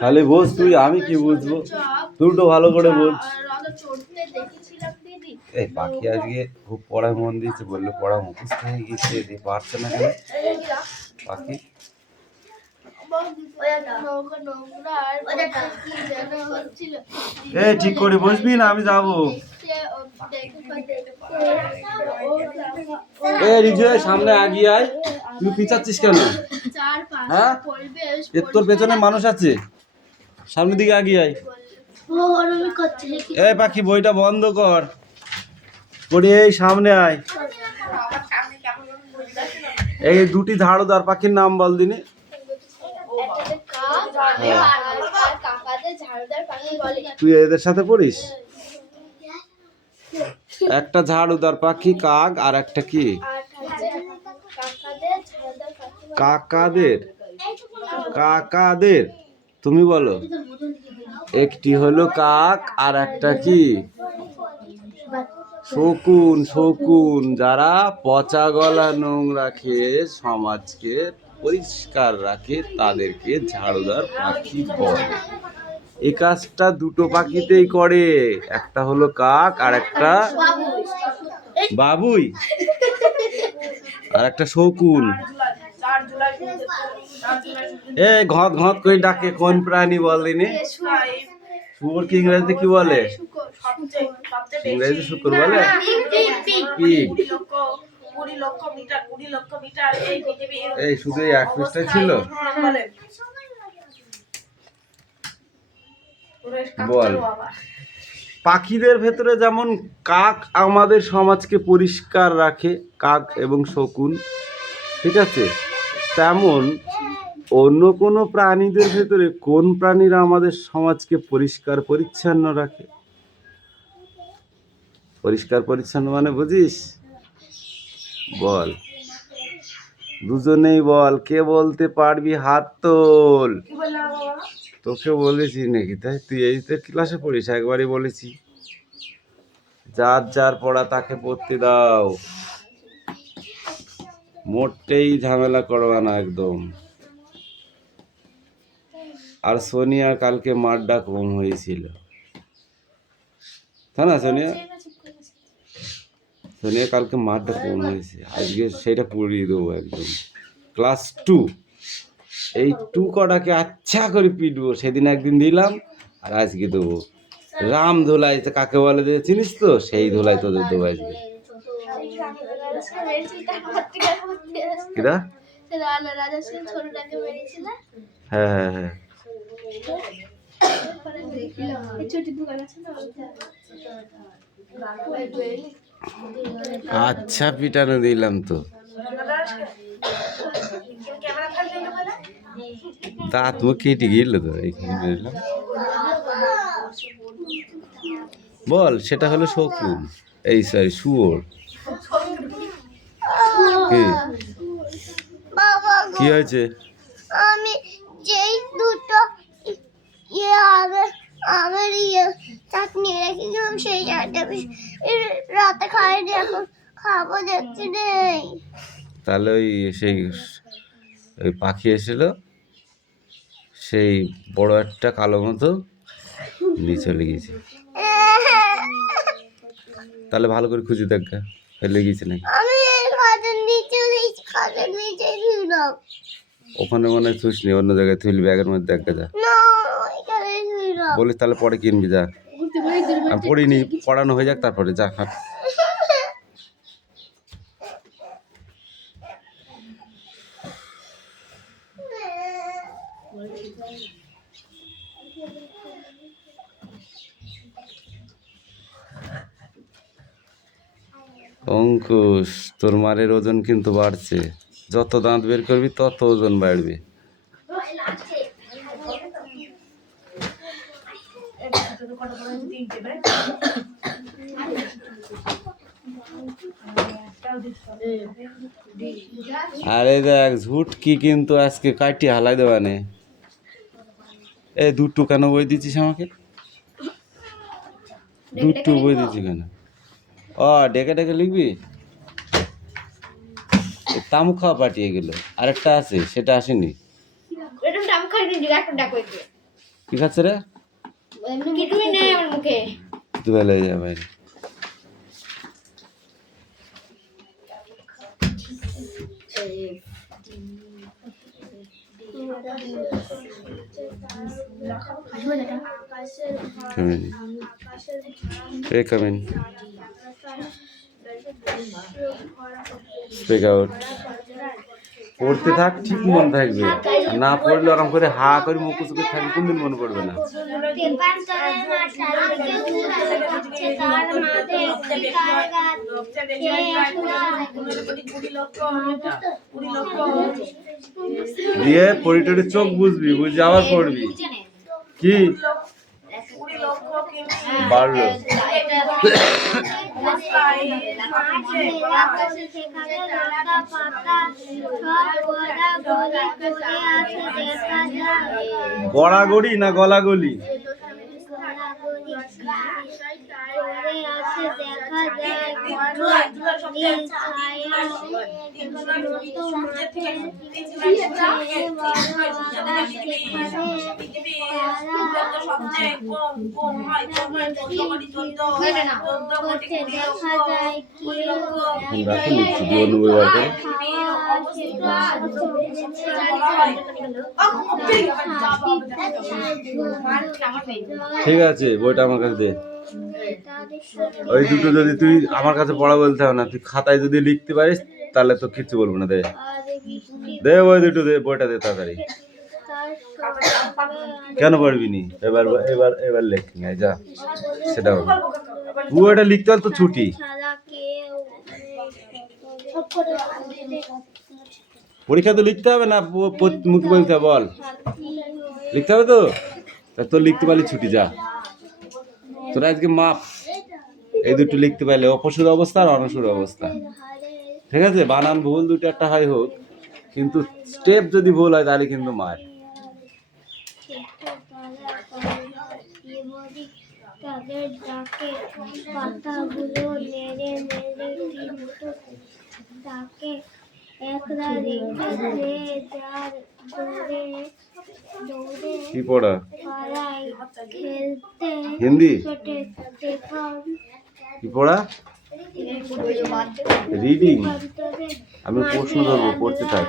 খালি বোঝ তুই, আমি কি বুঝবো, তুই তো ভালো করে বোঝ। এই পাখি আজকে খুব পড়ায় মন দিয়েছে, বললো পড়া মুখস্থ হয়ে গেছে, পারছে না কেন পাখি। এই ঠিক করে বসবি না, আমি যাবো। সামনে আগিয়ে আয়, তুই পিছাচ্ছিস কেন? হ্যাঁ, তোর পেছনে মানুষ আছে, সামনের দিকে আগিয়ে আয়। এই পাখি বইটা বন্ধ কর, করে এই সামনে আয়। এই দুটি ঝাড়ুদার পাখির নাম বল দিনি। তুই এদের সাথে পড়িস? একটা ঝাড়ুদার পাখি কাক, আর একটা কি কাকাদের। কাকাদের তুমি বলো। একটি হলো কাক, আর একটা কি শকুন। শকুন যারা পচা গলা নোংরা খেয়ে সমাজকে পরিষ্কার রাখে তাদেরকে ঝাড়ুদার পাখি বলে। এই কাজটা দুটো পাখিতেই করে, একটা হলো কাক আর একটা বাবুই, আর একটা শকুন। এ ঘত ঘত করে ডাকে কোন প্রাণী বল দিনে? শুয়োর কি ইংরেজিতে কি বলে? ইংরেজি শুকুর বলে। এই শুধু এক পৃষ্ঠায় ছিল। বল, পাখিদের ভেতরে যেমন কাক আমাদের সমাজকে পরিষ্কার রাখে, কাক এবং শকুন, ঠিক আছে, তেমন অন্য কোনো প্রাণীদের ভেতরে কোন প্রাণীরা আমাদের সমাজকে পরিষ্কার পরিচ্ছন্ন রাখে? পরিষ্কার পরিচ্ছন্ন মানে বুঝিস? বল, দুজনেই বল, কে বলতে পারবি হাত তোল। তোকে বলেছি নাকি তাই? তুই এই তো ক্লাসে পড়িস, একবারই বলেছি। যার যার পড়া তাকে পড়তে দাও, মোটেই ঝামেলা করবা না একদম। আর সোনিয়া কালকে মারটা কম হয়েছিল, তাই না সোনিয়া? সোনিয়া কালকে মারটা কম হয়েছে, আজকে সেটা পড়িয়ে দেবো একদম। ক্লাস 2, এই 2 কটাকে আচ্ছা করে পিটবো। সেদিন একদিন দিলাম, আর আজকে দেবো। রাম ধোলাই কাকে বলে চিনিস তো? সেই ধোলাই তোদের দেবো আজকে। হ্যাঁ হ্যাঁ হ্যাঁ, আচ্ছা পিটানো দিলাম তো। দাঁত মুখ কেটে গেল তো, এইখানে বেরলাম। বল, সেটা হলো শকুন, এই সরি শুয়োর। কি হয়েছে? আমি যেই দুটো আমার চাটনি রেখেছিলাম, সেই চাটনি রাতে খাইনি, এখন খাবো দেখছি নেই। তাহলে ওই সেই ওই পাখি এসেছিল, সেই বড় একটা কালো মতো নিয়ে চলে গেছে। তাহলে ভালো করে খুঁজে দেখ, ফেলে গেছে নাকি? আমি খাটের নিচে গেছি, খাটের নিচে ছিলাম। ওখানে মনে হয় থুসনি, অন্য জায়গায় থুইলি, ব্যাগের মধ্যে দেখা যা। না, ওইখানে ছিলাম। বলিস তাহলে পরে কিনবি, যা। আমি পড়িনি, পড়ানো হয়ে যাক তারপরে যা। খা। অঙ্কুশ, তোর মারের ওজন কিন্তু বাড়ছে, যত দাঁত বের করবি তত ওজন বাড়বে। আরে দেখ, ঝুটকি কিন্তু আজকে কাটি হালাই দেবানে। এই দুটো কেন বই দিচ্ছিস আমাকে? দুটো বই দিচ্ছি কেন? ও ডেকে ডেকে লিখবি? তামুক খাওয়া পাঠিয়ে গেল, আরেকটা আছে সেটা আসেনি। কি খাচ্ছে রে? দুবেলা যাবে। Come in. Speak out. পড়তে থাক, ঠিক মনে থাকবে। না পড়লে ওরকম করে হা করে মুখ উঁচু করে থাকবে, কোনদিন মনে পড়বে না। দিয়ে পরিটরি চোখ বুঝবি, বুঝে আবার পড়বি। কি বাড়লো? গড়াগড়ি না গলাগলি? ঠিক আছে, বইটা আমার কাছে দে। ওই দুটো যদি তুই আমার কাছে পড়া বলতে হবে না, তুই খাতায় যদি লিখতে পারিস তাহলে তো কিছু বলবো না। দে দে ওই দুটো দে, বইটা দে তাড়াতাড়ি। কেন পারবি নি? এবার এবার এবার লেখ না, যা সেটা হবে। তুই ওটা লিখতে হলে তো ছুটি। পরীক্ষা তো লিখতে হবে না, মুখে বলতে হবে। বল, লিখতে হবে তো? তোর লিখতে পারলি ছুটি, যা। তোরা আজকে মাপ এই দুটো লিখতে পারলে, অপসুর অবস্থা আর অনসুর অবস্থা। ঠিক আছে, বানান ভুল দুটো একটা হয় হোক, কিন্তু স্টেপ যদি ভুল হয় তাহলে কিন্তু মার। তাদের ডাকে পাতাগুলো নেড়ে নেড়ে কিন্তু তাকে একলা রেখে যার দৌড়ে দৌড়ে কি পড়া পাড়ায় খেলতে হিন্দি কি পড়া? রিডিং। আমি প্রশ্ন ধরবো, পড়তে থাক।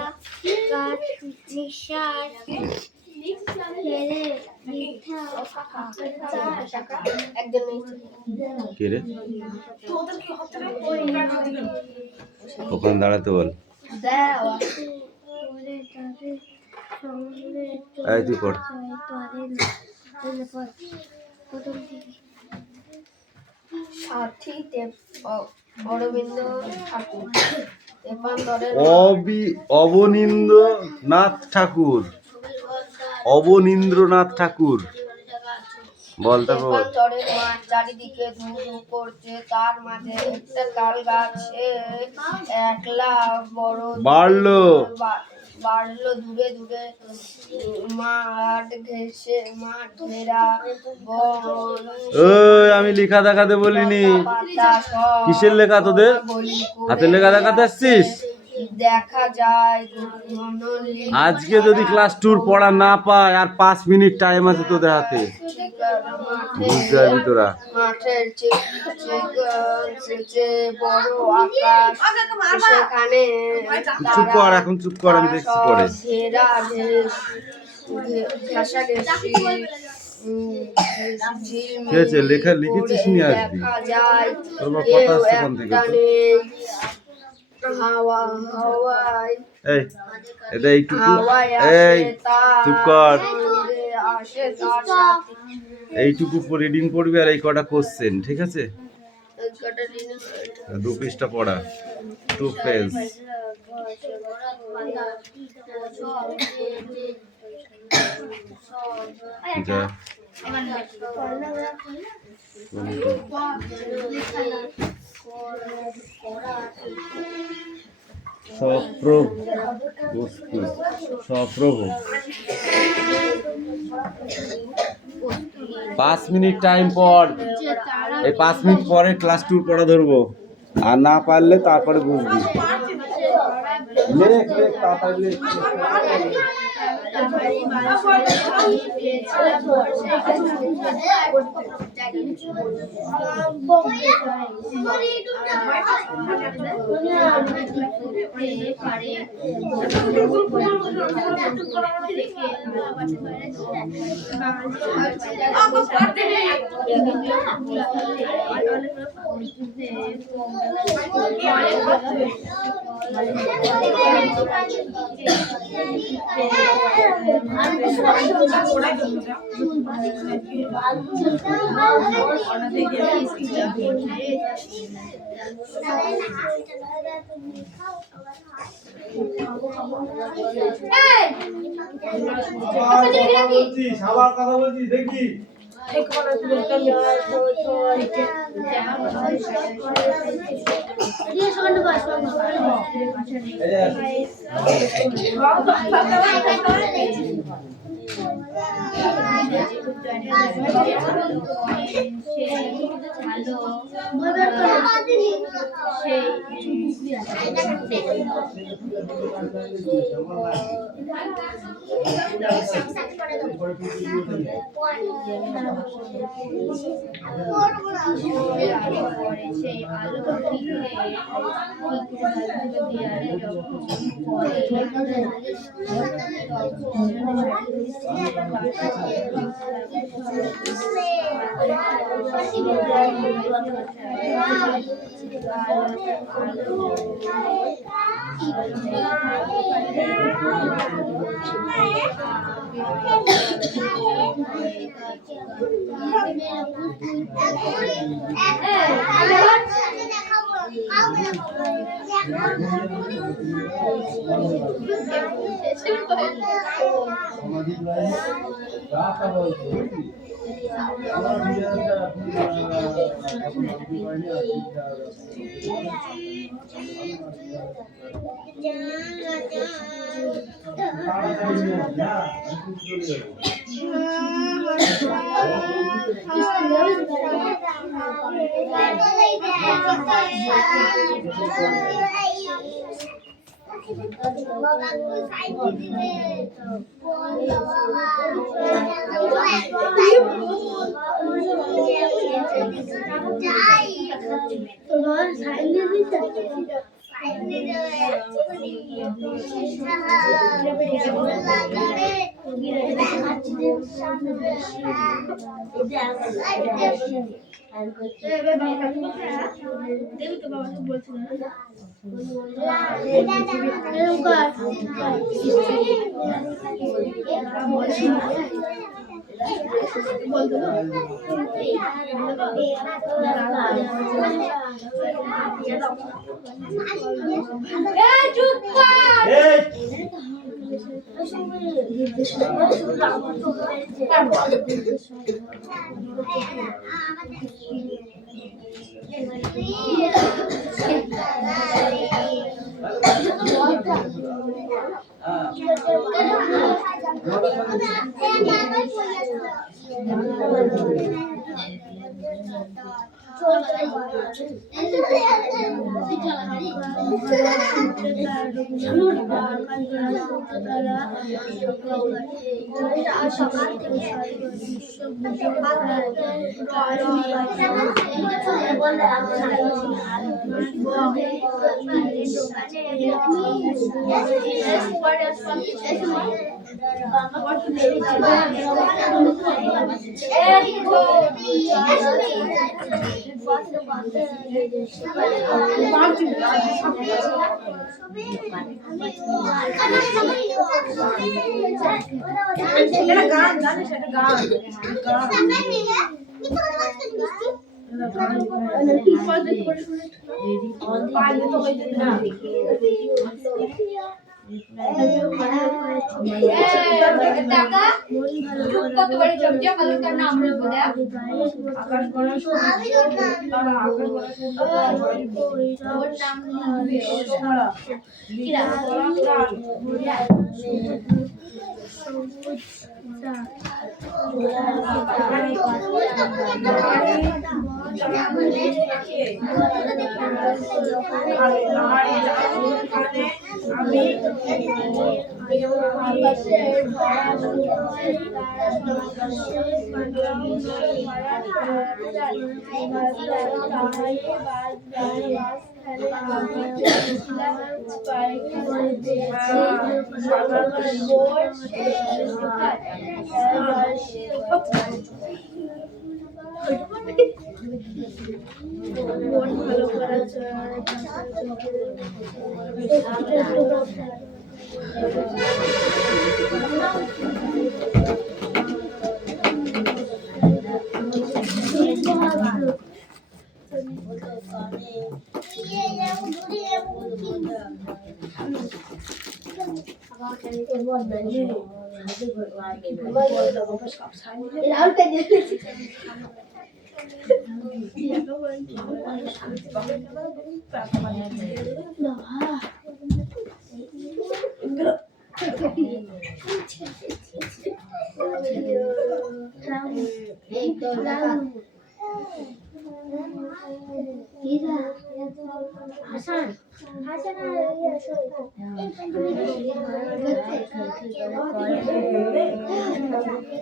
কে রে? ওখানে দাঁড়াতে বল। এই তুই পড়। অবনীন্দ্রনাথ ঠাকুর। অবনীন্দ্রনাথ ঠাকুর বলতে বল। চারিদিকে ধু ধু করছে, তার মাঝে একটা তাল গাছে একলা বড় বাড়লো দূরে দূরে মাঠ ঘেঁষে মাঠ ঘেরা বন। আমি লেখা দেখাতে বলিনি। কিসের লেখা তোদের? হাতের লেখা দেখাতে আসছিস? দেখা যায় আজকে যদি ক্লাস 2 পড়া না পায়, আর 5 মিনিট টাইম আছে তোদের হাতে, বুঝতে পারবি তোরা। মাঠের বড় আকাশ, সেখানে চুপ কর, এখন চুপ কর, আমি দেখছি পরে। ঠিক আছে, লেখা লিখেছিস নিয়ে আসবি। তোমার কথা আসছে কোন থেকে? এই এটা এইটুকু, এই চুপ কর। এইটুকু রিডিং পড়বি আর এই কটা কোশ্চেন, ঠিক আছে? 2 পৃষ্ঠা পড়া, 2 পেজ। যা সপ্রভু 5 মিনিট টাইম পর, এই 5 মিনিট পরে ক্লাস 2 পড়া ধরবো, আর না পারলে তারপরে বুঝবি। লেখ লেখ তাড়াতাড়ি লেখ। আবার কথা বলছি দেখি।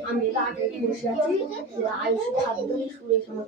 আমি আগে বসে আছি আয়ুষ খাদ্য সুরের সময়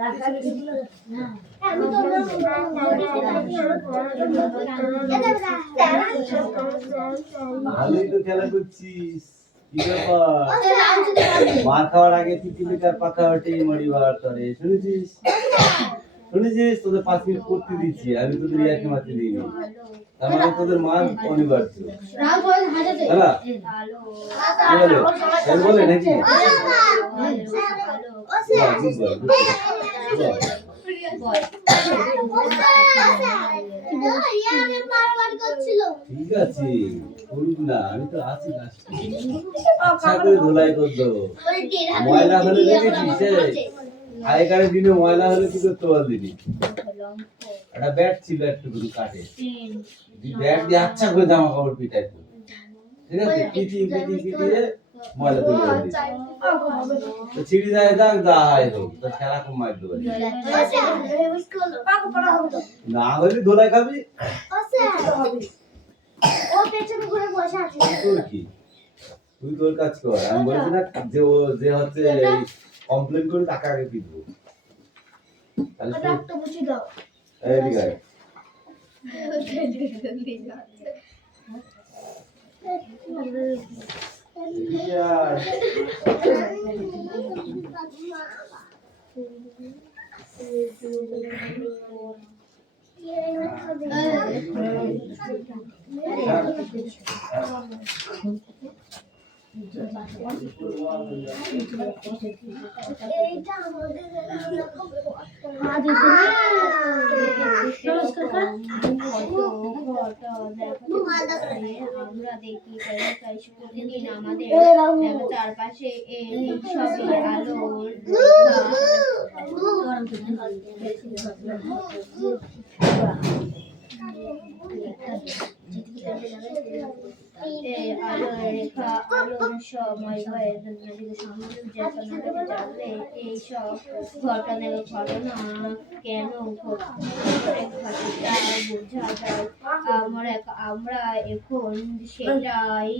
আমি তো ভালোই তো খেলা করছিস, কি ব্যাপার? মার খাওয়ার আগে তিতিলিকার পাখা ওঠে মরি বার করে, শুনেছিস? শুনেছিস? তোদের 5 মিনিট করতে দিচ্ছি, আমি তোদের ইয়াকে মারতে দিইনি। তার মানে তোদের মার অনিবার্য, তাই না? কি বলে? তাই বলে নাকি? বাহ, good boy, good boy. বাহ, ঠিক আছে, করুক না, আমি তো আছি লাস্টে। আচ্ছা করে ধোলাই করে দেবো। ময়লা হলে দেখেছিস? আগেকার দিনে ময়লা হলে কি করতে পারলি? একটা ব্যাট ছিল একটু কাটে, ব্যাট দিয়ে আচ্ছা করে জামা কাপড় পিটাইতো, ঠিক আছে? পিটিয়ে ময়লা তুলে দিই, তো ছিঁড়ি যায় যাক যা হয় হোক, তো খেলা খুব মার দেবে। না হলে ধোলাই খাবি। তোর কি, তুই তোর কাজ কর। আমি বলছি না যে ও যে হচ্ছে কমপ্লেন করে টাকা আগে পিটবো, তাহলে এদিকে আয়। ইয়ার আমরা দেখি প্রতিদিন আমাদের চারপাশে এইসবই আলোর রেখা আলোর সময় জানলে এইসব ঘটনা কেন ঘটে তা বোঝা যায়। আমরা এখন সেটাই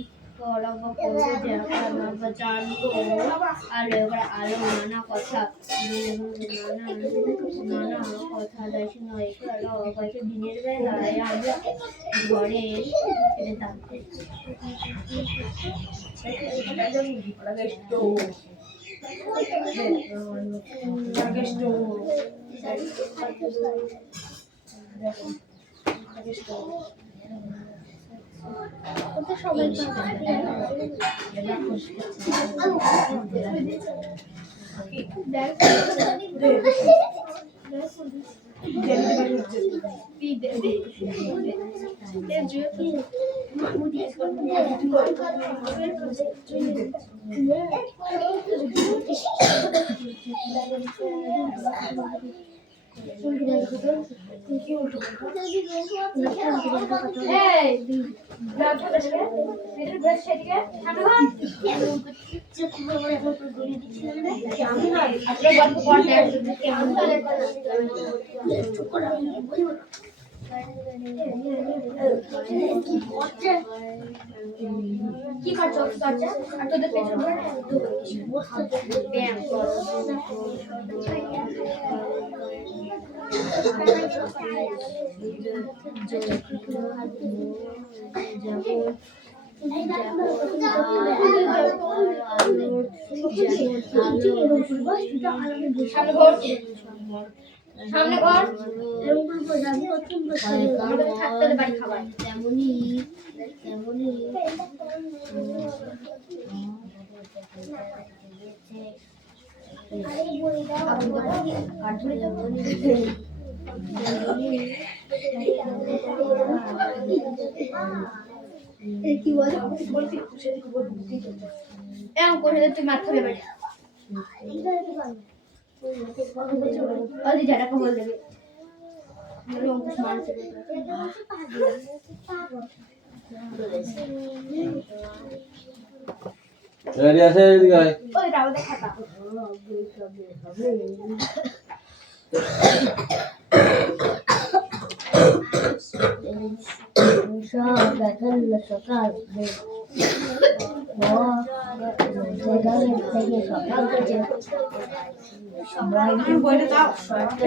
জানবো। আর এবার আরো নানা কথা দিনের বেলায় আমরা ঘরে যেতাম। কি করছো আর তোদের পেছনে ব্যায়াম করো। সামনে ঘর থাকতে বাড়ি খাবার তেমনি কি বলে এমন করে তুই মাথা দেবে অদি যারা খবর দেবে অঙ্কুশ মারছে রেডি আছে? এদিকে আয়। ওই রাউতে খাতা সকাল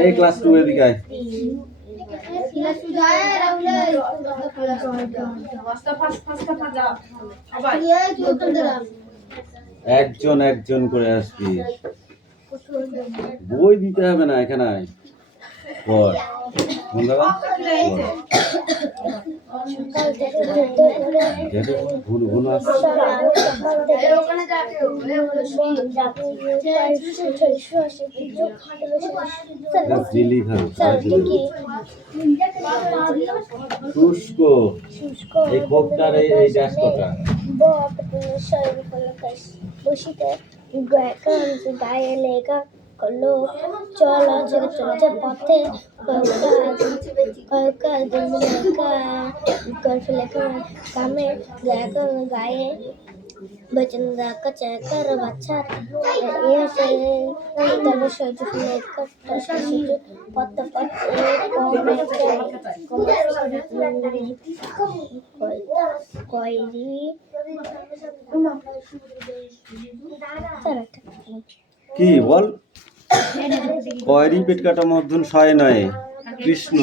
এই ক্লাস 2 এদিকে আয়। একজন একজন করে আসবি, বই দিতে হবে না, এখানে আয় পড়। বন্ধুরা ভুল ভুল আসছে। দিলি খাবে শুষ্ক, এই কোপটার এই ড্যাশ কটা বসিতে গায়ে লেগা করলো চলা ছেড়ে চলেছে পথে কামে গায়ে बचन का चेकर बच्चा ये से तब सोच में कट्टा सोच पत पत कोई কি বল? কয়রি পেট কাটা মধ্যন ছয় নয় কৃষ্ণ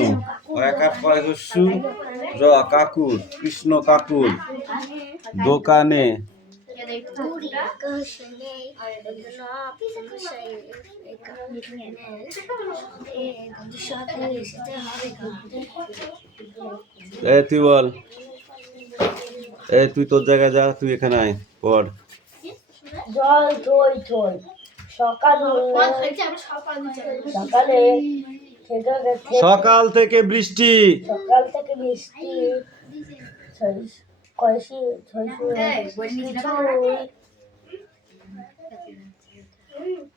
একার কয় হস্যু র কাকুর কৃষ্ণ কাকুর দোকানে তুই বল, তুই তোর জায়গায় যা, তুই এখানে আয় পড়। জল থই থই সকালে সকাল থেকে বৃষ্টি কয়সি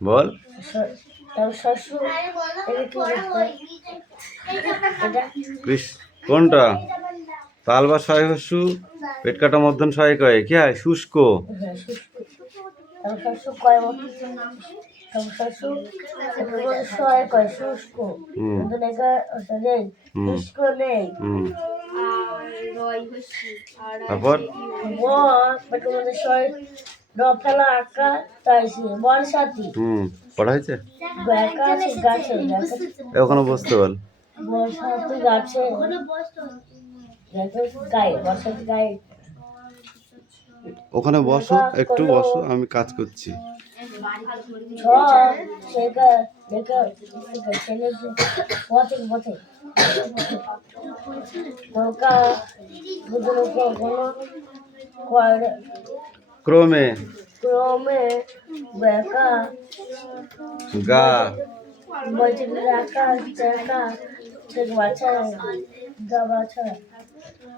বল। কোনটা? তাল বা ছয় হস্যু পেট কাটা মধ্যন ছয় কয় কি হয়? শুষ্ক। তারপর পড়া হয়েছে ওখানে বসতে বল। ওখানে বসো, একটু বসো, আমি কাজ করছি। ক্রমে গা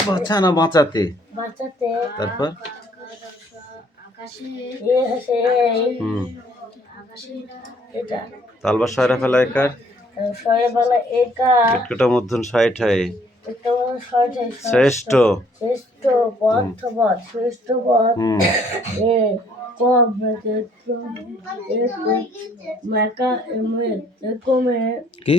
বাঁচা না বাঁচাতে, তারপর তালবার সয়রা ফেলা একার পেটকাটা মধ্যন ষাট হয় শ্রেষ্ঠ কি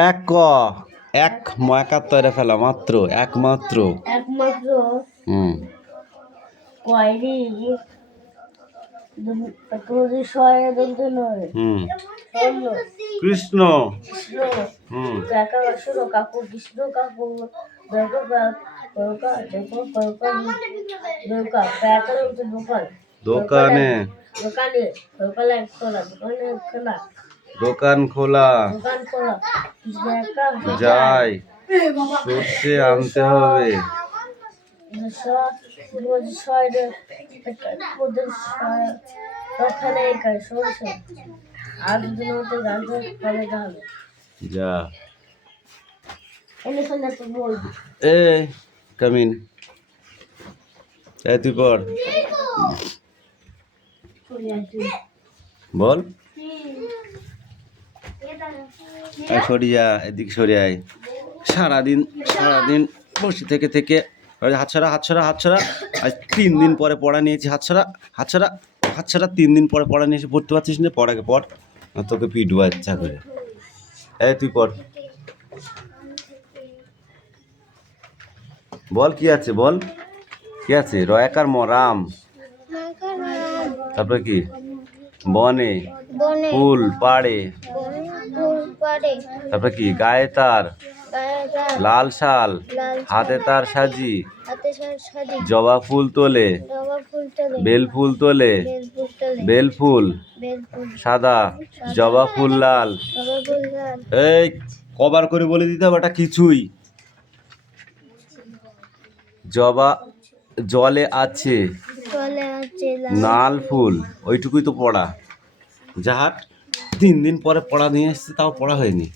এক এক ময়কা তৈরি ফেলা মাত্র একমাত্র কৃষ্ণ কাকু কৃষ্ণ কাকু দোকানে দোকান খোলা যাই সর্ষে আনতে হবে যা কামিন তুই পড় বল। সরি যা, এদিক সরে আয়। সারাদিন বসে থেকে হাত ছাড়া আজ 3 দিন পরে পড়া নিয়েছি। হাত ছাড়া 3 দিন পরে পড়া নিয়েছি। পড়তে পারছিস না, পড়াকে পড়, তোকে পিটবো ইচ্ছা করে। তুই পড়। বল কি আছে, বল কি আছে? রয়াকার রাম। তারপরে কি? বনে বনে ফুল পাড়ে। ফুল পাড়ে। তারপরে কি? গায়ে তার গায়ে লাল শাল, লাল হাতে তার সাজি, হাতে সাজি। জবা ফুল তোলে, জবা ফুল তোলে। বেল ফুল তোলে, বেল ফুল তোলে। বেল ফুল বেল ফুল সাদা, জবা ফুল লাল। জবা ফুল লাল। এই কবার করে বলে দিতে হবে, এটা কিছুই। জবা জলে আছে চলে আছে নাল ফুল, ওইটুকুই তো পড়া। যাহার 3 দিন পরে পড়া নিয়ে এসছে, তাও পড়া হয়নি।